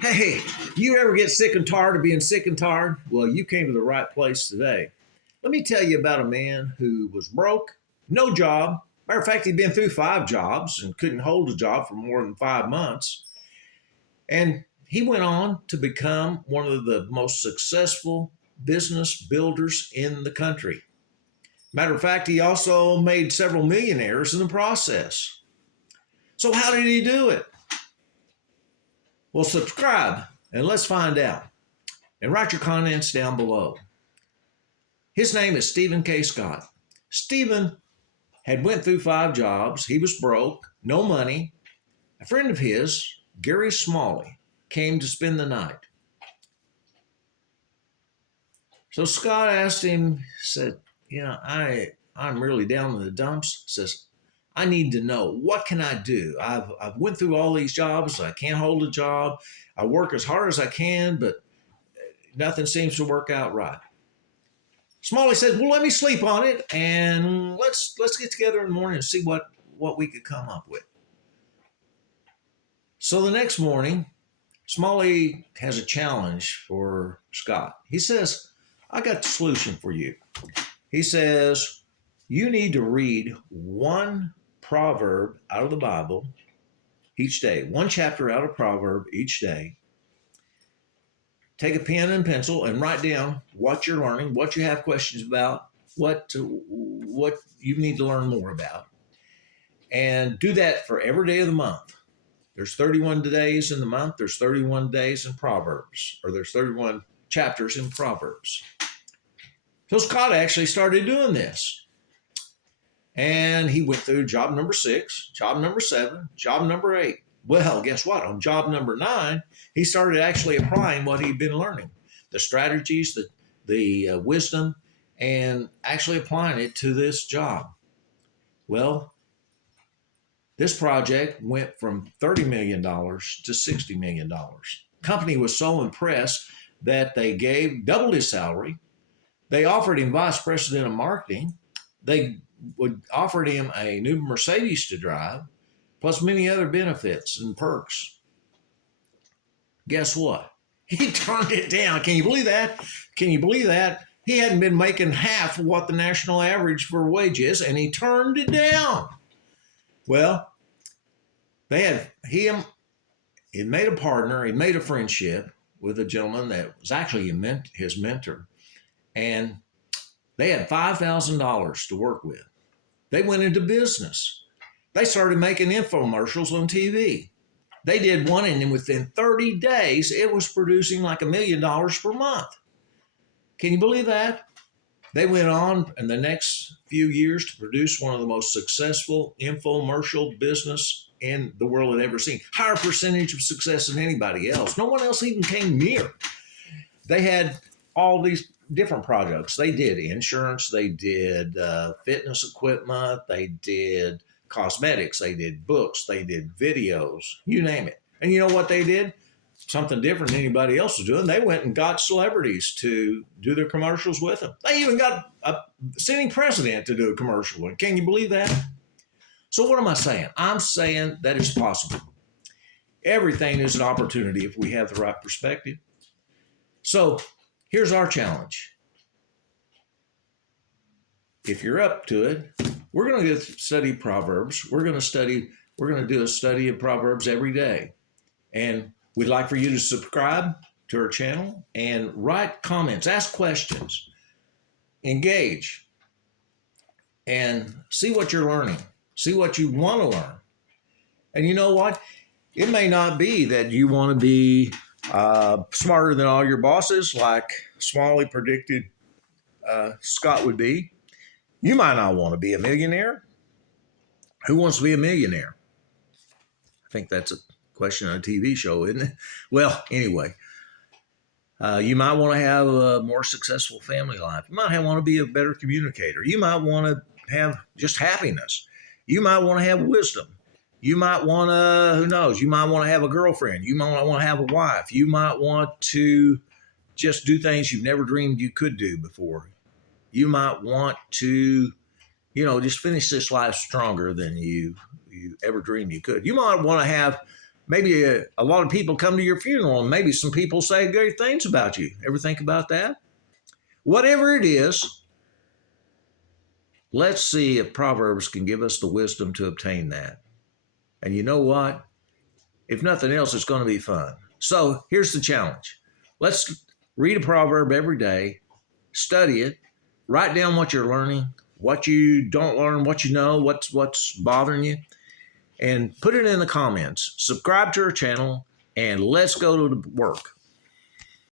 Hey, you ever get sick and tired of being sick and tired? Well, you came to the right place today. Let me tell you about a man who was broke, no job. Matter of fact, he'd been through 5 jobs and couldn't hold a job for more than 5 months. And he went on to become one of the most successful business builders in the country. Matter of fact, he also made several millionaires in the process. So, how did he do it? Well, subscribe and let's find out. And write your comments down below. His name is Stephen K. Scott. Stephen had went through 5 jobs. He was broke, no money. A friend of his, Gary Smalley, came to spend the night. So Scott asked him, said, I'm really down in the dumps. Says, I need to know, what can I do? I've went through all these jobs. I can't hold a job. I work as hard as I can, but nothing seems to work out right. Smalley said, well, let me sleep on it and let's get together in the morning and see what we could come up with. So the next morning, Smalley has a challenge for Scott. He says, I got the solution for you. He says, you need to read one proverb out of the Bible each day, one chapter out of proverb each day. Take a pen and pencil and write down what you're learning, what you have questions about, what you need to learn more about. And do that for every day of the month. There's 31 days in the month. There's 31 days in Proverbs, or there's 31 chapters in Proverbs. So Scott actually started doing this. And he went through job number 6, job number 7, job number 8. Well, guess what? On job number 9, he started actually applying what he'd been learning, the strategies, the wisdom, and actually applying it to this job. Well, this project went from $30 million to $60 million. The company was so impressed that they doubled his salary. They offered him vice president of marketing. They offered him a new Mercedes to drive, plus many other benefits and perks. Guess what? He turned it down. Can you believe that? Can you believe that? He hadn't been making half of what the national average for wage is, and he turned it down. Well, he made a partner, he made a friendship with a gentleman that was actually his mentor, and they had $5,000 to work with. They went into business. They started making infomercials on TV. They did one, and within 30 days, it was producing like $1 million per month. Can you believe that? They went on in the next few years to produce one of the most successful infomercial business in the world had ever seen. Higher percentage of success than anybody else. No one else even came near. They had all these different projects. They did insurance, they did fitness equipment, they did cosmetics, they did books, they did videos, you name it. And you know what they did? Something different than anybody else was doing. They went and got celebrities to do their commercials with them. They even got a sitting president to do a commercial with. Can you believe that? So what am I saying? I'm saying that it's possible. Everything is an opportunity if we have the right perspective. So here's our challenge. If you're up to it, we're going to study Proverbs. We're going to do a study of Proverbs every day. And we'd like for you to subscribe to our channel and write comments, ask questions, engage, and see what you're learning. See what you want to learn. And you know what? It may not be that you want to be smarter than all your bosses, like Smalley predicted Scott would be. You might not want to be a millionaire. Who wants to be a millionaire? I think that's a question on a TV show, isn't it? Well, anyway, you might want to have a more successful family life. You might want to be a better communicator. You might want to have just happiness. You might want to have wisdom. You might want to, who knows, you might want to have a girlfriend. You might want to have a wife. You might want to just do things you've never dreamed you could do before. You might want to, just finish this life stronger than you ever dreamed you could. You might want to have Maybe a lot of people come to your funeral and maybe some people say great things about you. Ever think about that? Whatever it is, let's see if Proverbs can give us the wisdom to obtain that. And you know what? If nothing else, it's going to be fun. So here's the challenge. Let's read a proverb every day, study it, write down what you're learning, what you don't learn, what you know, what's bothering you, and put it in the comments. Subscribe to our channel, and let's go to work.